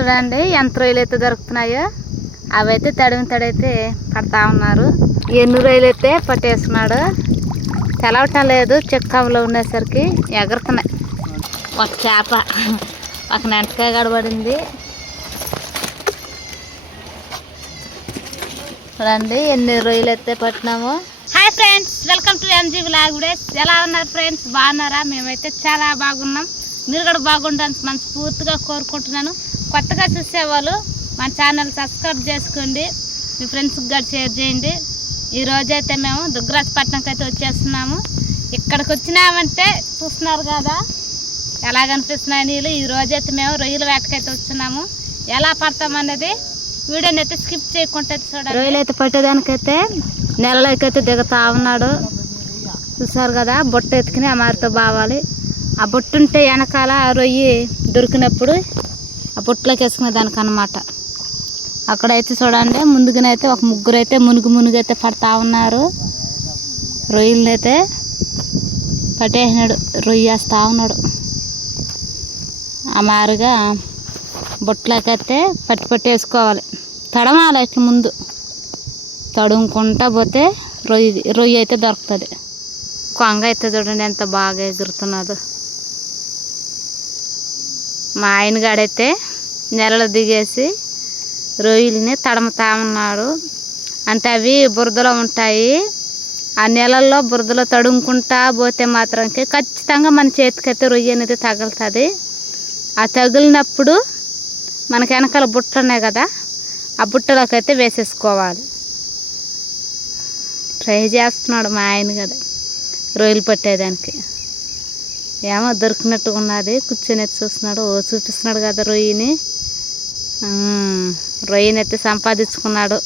చూడండి ఎంత రొయ్యలు అయితే దొరుకుతున్నాయో అవైతే తడైతే పడతా ఉన్నారు. ఎన్ని రొయ్యలు అయితే పట్టేస్తున్నాడు తెలవటం లేదు. చెక్కలో ఉండేసరికి ఎగురుతున్నాయి. ఒక చేప ఒక నెంటకాయ గడబడింది చూడండి ఎన్ని రొయ్యలు అయితే పట్టినాము. Hi friends, welcome to MG vlog videos. ఎలా ఉన్నారు ఫ్రెండ్స్? బాగున్నారా? మేమైతే చాలా బాగున్నాం. మీరు కూడా బాగుంటారని మనస్ఫూర్తిగా కోరుకుంటున్నాను. కొత్తగా చూసేవాళ్ళు మన ఛానల్ సబ్స్క్రైబ్ చేసుకోండి, మీ ఫ్రెండ్స్కి కూడా షేర్ చేయండి. ఈరోజైతే మేము దుగ్గరాజపట్నంకి అయితే వచ్చేస్తున్నాము. ఇక్కడికి వచ్చినామంటే చూస్తున్నారు కదా ఎలా కనిపిస్తున్నాయి నీళ్ళు. ఈరోజైతే మేము రొయ్యల వేటకైతే వచ్చున్నాము. ఎలా పడతామనేది వీడియోని అయితే స్కిప్ చేయకుండా చూడండి. రొయ్యలు అయితే పట్టేదానికైతే నెలలోకి అయితే దిగుతా ఉన్నాడు. చూసారు కదా, బొట్ట ఎత్తుకుని ఆ మారితో బావాలి. ఆ బొట్టు ఉంటే వెనకాల రొయ్యి దొరికినప్పుడు ఆ బొట్టులోకి వేసుకునే దానికి అన్నమాట. అక్కడైతే చూడండి ముందుగానైతే ఒక ముగ్గురు అయితే మునుగు పడతా ఉన్నారు. రొయ్యలు అయితే పట్టేసినాడు, రొయ్యి వేస్తా ఉన్నాడు. ఆ మారుగా బొట్టులోకి అయితే పట్టేసుకోవాలి. తడమాలి ఇట్లా ముందు, తడుముకుంటా పోతే రొయ్యి అయితే దొరుకుతుంది. కొంగ అయితే చూడండి ఎంత బాగా ఎగురుతున్నదో. మా ఆయనగాడైతే నెలలో దిగేసి రొయ్యలని తడముతా ఉన్నాడు. అంటే అవి బురదలో ఉంటాయి. ఆ నెలల్లో బురదలో తడుముకుంటా పోతే మాత్రంకి ఖచ్చితంగా మన చేతికైతే రొయ్యి అనేది తగులుతుంది. ఆ తగిలినప్పుడు మనకి వెనకాల బుట్టలు ఉన్నాయి కదా, ఆ బుట్టలోకి అయితే వేసేసుకోవాలి. ట్రై చేస్తున్నాడు మా ఆయన కదా రొయ్యలు పట్టేదానికి. ఏమో దొరికినట్టుగా ఉన్నది, కూర్చొని అయితే చూస్తున్నాడు. చూపిస్తున్నాడు కదా రొయ్యని. రొయ్యనైతే సంపాదించుకున్నాడు.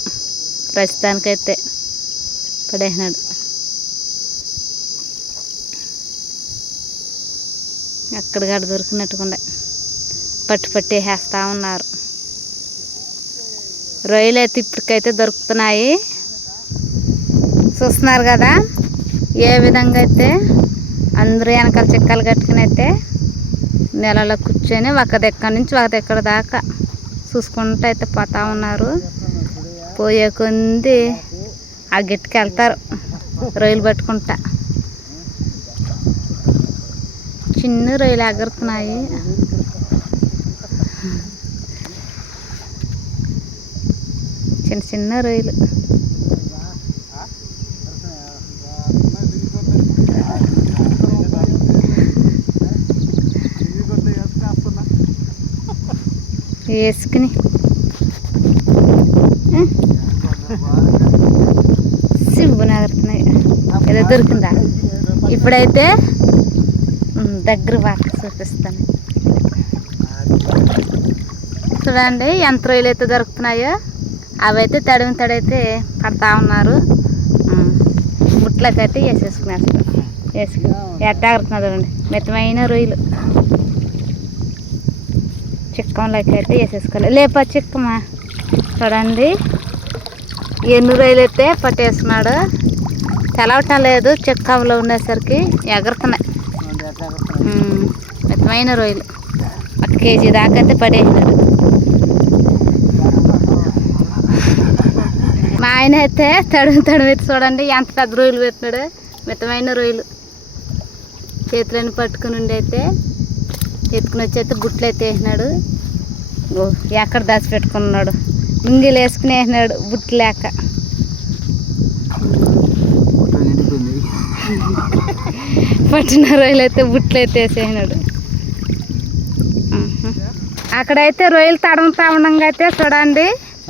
ప్రస్తుతానికైతే పడేసినాడు. అక్కడ కాడ దొరికినట్టుగా పట్టేసేస్తూ ఉన్నారు. రొయ్యలు అయితే ఇప్పటికైతే దొరుకుతున్నాయి. చూస్తున్నారు కదా ఏ విధంగా అయితే అందరూ వెనకాల చెక్కలు కట్టుకుని అయితే నెలలో కూర్చొని ఒక దగ్గర నుంచి ఒక దగ్గర దాకా చూసుకుంటూ అయితే పోతా ఉన్నారు. పోయే కొంది ఆ గిట్టుకు వెళ్తారు రొయ్యలు పట్టుకుంటా. చిన్న రొయ్యలు ఎగురుతున్నాయి. చిన్న రొయ్యలు. వేసుకుని సింబు నగరుతున్నాయి. ఏదో దొరికిందా? ఇప్పుడైతే దగ్గర బాగా చూపిస్తాను. చూడండి ఎంత రొయ్యలు అయితే దొరుకుతున్నాయో అవైతే తడైతే పడతా ఉన్నారు. బుట్లకైతే వేసేసుకున్నారు. ఎట్టా ఎగురుతున్నారు చూడండి, మితమైన రొయ్యలు. చిక్కంలోకి అయితే వేసేసుకోవాలి. లేపా చిక్కమా. చూడండి ఎన్ని రొయ్యలు అయితే పట్టేసుకున్నాడు. తెలవటం లేదు, చిక్కంలో ఉండేసరికి ఎగురుతున్నాయి. మితమైన రొయ్యలు 1 కేజీ దాకా అయితే పడేసినాడు. మా ఆయన అయితే తడుము చూడండి ఎంత పెద్ద రొయ్యలు పెట్టినాడు. మితమైన రొయ్యలు చేతులని పట్టుకుని ఉండి అయితే ఎత్తుకుని వచ్చి అయితే బుట్లు అయితే వేసినాడు. ఎక్కడ దాచిపెట్టుకున్నాడు, ముంగిలు వేసుకుని వేసినాడు బుట్లు లేక. పట్టిన రొయ్యలు అయితే బుట్లు అయితే వేసేసినాడు. అక్కడైతే రొయ్యలు తడముతా ఉండగా అయితే చూడండి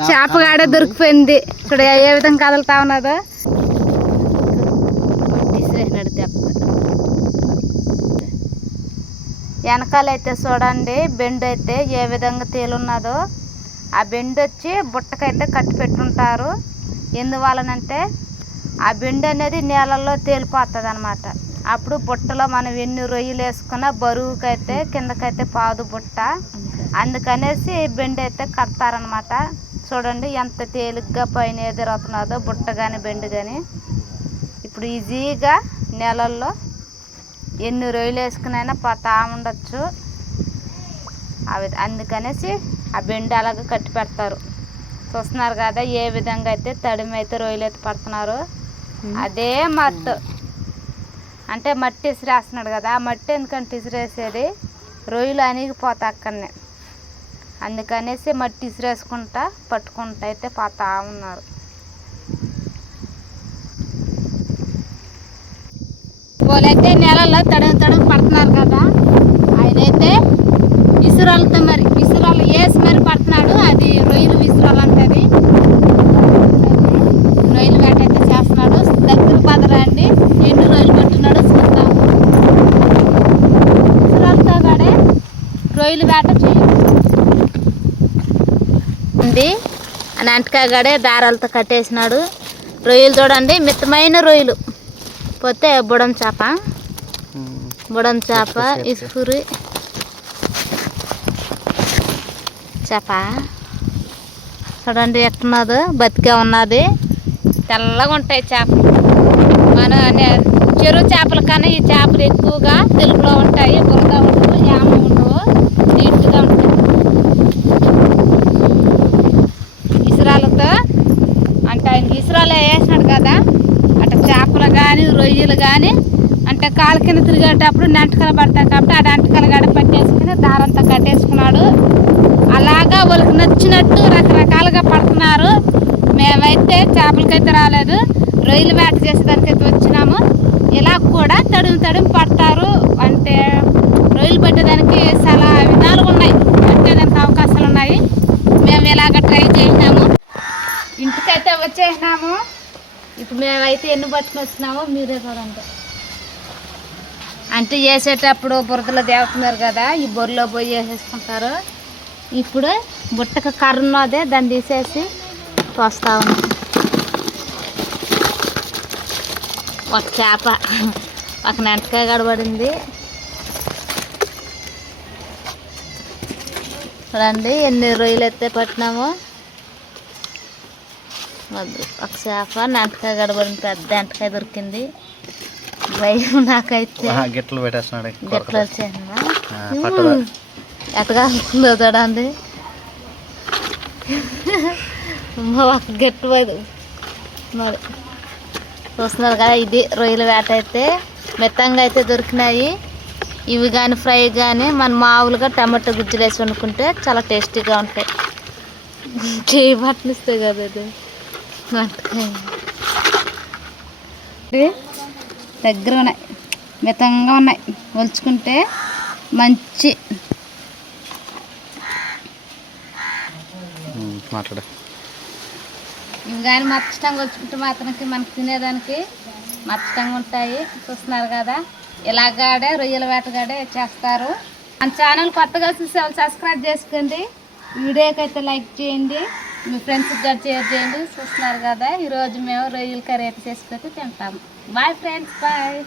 చేపగాడే దొరికిపోయింది. చూడ ఏ విధంగా కదులుతా ఉన్నదో. తీసేసినాడు దెబ్బ. వెనకాలైతే చూడండి బెండు అయితే ఏ విధంగా తేలున్నదో. ఆ బెండు వచ్చి బుట్టకైతే కట్టి పెట్టుంటారు. ఎందువలనంటే ఆ బెండు అనేది నీళ్ళల్లో తేలిపోతుంది అనమాట. అప్పుడు బుట్టలో మనం ఎన్ని రొయ్యలు వేసుకున్నా బరువుకైతే కిందకైతే పాదు బుట్ట. అందుకనేసి బెండు అయితే కడతారనమాట. చూడండి ఎంత తేలిగ్గా పైన ఎదురవుతున్నదో బుట్ట కానీ బెండు కానీ. ఇప్పుడు ఈజీగా నీళ్ళల్లో ఎన్ని రొయ్యలు వేసుకునైనా పోతా ఉండొచ్చు. అవి అందుకనేసి ఆ బెండు అలాగే కట్టి పెడతారు. చూస్తున్నారు కదా ఏ విధంగా అయితే తడిమి అయితే రొయ్యలు అయితే పడుతున్నారు. అదే మట్టు అంటే మట్టి ఇసిరేస్తున్నాడు కదా, ఆ మట్టి ఎందుకంటే ఇసిరేసేది రొయ్యలు అణిగిపోతా అక్కడనే, అందుకనేసి మట్టి ఇసిరేసుకుంటా పట్టుకుంటా అయితే పోతా ఉన్నారు. వాళ్ళైతే నెలల్లో తడుము పడుతున్నారు కదా, ఆయనైతే విసురాలతో మరి విసురాలు వేసి మరి పడుతున్నాడు. అది రొయ్యలు విసురాలు అంటది. రొయ్యలు వేట అయితే చేస్తున్నాడు. దగ్గర పదరండి ఎన్ని రొయ్యలు పట్టున్నాడు చూద్దాం. విసురాలతో కూడా రొయ్యలు వేట చేయండి అని అంటకాగాడే దారాలతో కట్టేసినాడు. రొయ్యలు చూడండి, మిత్తమైన రొయ్యలు. పోతే బుడం చేప ఇసుకురి చేప చూడండి ఎట్టున్నదో, బతికే ఉన్నది. తెల్లగా ఉంటాయి చేపలు. మన చెరువు చేపల కన్నా ఈ చేపలు ఎక్కువగా తెలుగులో ఉంటాయి. బురద ఉండవు, యామ ఉండవు, నీట్గా ఉంటాయి. ఇసురాలతో అంటే ఆయన ఇసురాలు వేసినాడు కదా, అటు చేపలు కానీ రొయ్యలు కానీ అంటే కాలు కింద తిరిగేటప్పుడు నెంటకలు పడతాయి కాబట్టి ఆ నెంటకలు గడ పట్టేసుకుని దారంతా కట్టేసుకున్నాడు. అలాగా వాళ్ళకి నచ్చినట్టు రకరకాలుగా పడుతున్నారు. మేమైతే చేపలకైతే రాలేదు, రొయ్యలు వేట చేసేదానికైతే వచ్చినాము. ఇలా కూడా తడిమి పడతారు. అంటే రొయ్యలు పట్టేదానికి చాలా విధాలుగా ఉన్నాయి, పట్టేదానికి అవకాశాలు ఉన్నాయి. మేము ఇలాగ ట్రై చేసినాము, ఇంటికైతే వచ్చేసినాము. ఇప్పుడు మేమైతే ఎన్ని పట్టుకుని వచ్చినామో మీరే చూడండి. అంటే వేసేటప్పుడు బురదలో దేవుతున్నారు కదా, ఈ బొర్రలో పోయి వేసేసుకుంటారు. ఇప్పుడు బుట్టకు కర్రన్నదే దాన్ని తీసేసి పోస్తా ఉన్నాం. ఒక చేప ఒక నెంటకాయ గడబడింది చూడండి. ఎన్ని రొయ్యలు అయితే పట్టినామో. ఒక చేప నెంటకాయ గడబడింది, పెద్ద ఎంటకాయ దొరికింది. భయం నాకైతే. గిట్లు పెట్టేస్తున్నాడు, గిట్లు వచ్చేసిందా ఎట్టగా చూడండి. ఒక గట్టు మరి చూస్తున్నారు కదా, ఇది రొయ్యల వేట అయితే మెత్తంగా అయితే దొరికినాయి. ఇవి కానీ ఫ్రై కానీ మన మామూలుగా టమాటో గుజ్జులు వేసి వండుకుంటే చాలా టేస్టీగా ఉంటాయి. చేయి పట్టనిస్తాయి కదా ఇది దగ్గర ఉన్నాయి, మితంగా ఉన్నాయి. ఒలుచుకుంటే మంచి ఇవి కానీ మచ్చటంగా ఒలుచుకుంటే మాత్రానికి మనకు తినేదానికి మచ్చటంగా ఉంటాయి. చూస్తున్నారు కదా, ఇలాగాడే రొయ్యల వేటగాడే చేస్తారు. మన ఛానల్ కొత్తగా చూసి సబ్స్క్రైబ్ చేసుకోండి, వీడియోకి అయితే లైక్ చేయండి, మీ ఫ్రెండ్స్కి కూడా షేర్ చేయండి. చూస్తున్నారు కదా, ఈరోజు మేము రొయ్యల కర్రీ అయితే చేసుకొని తింటాము. Bye friends, bye.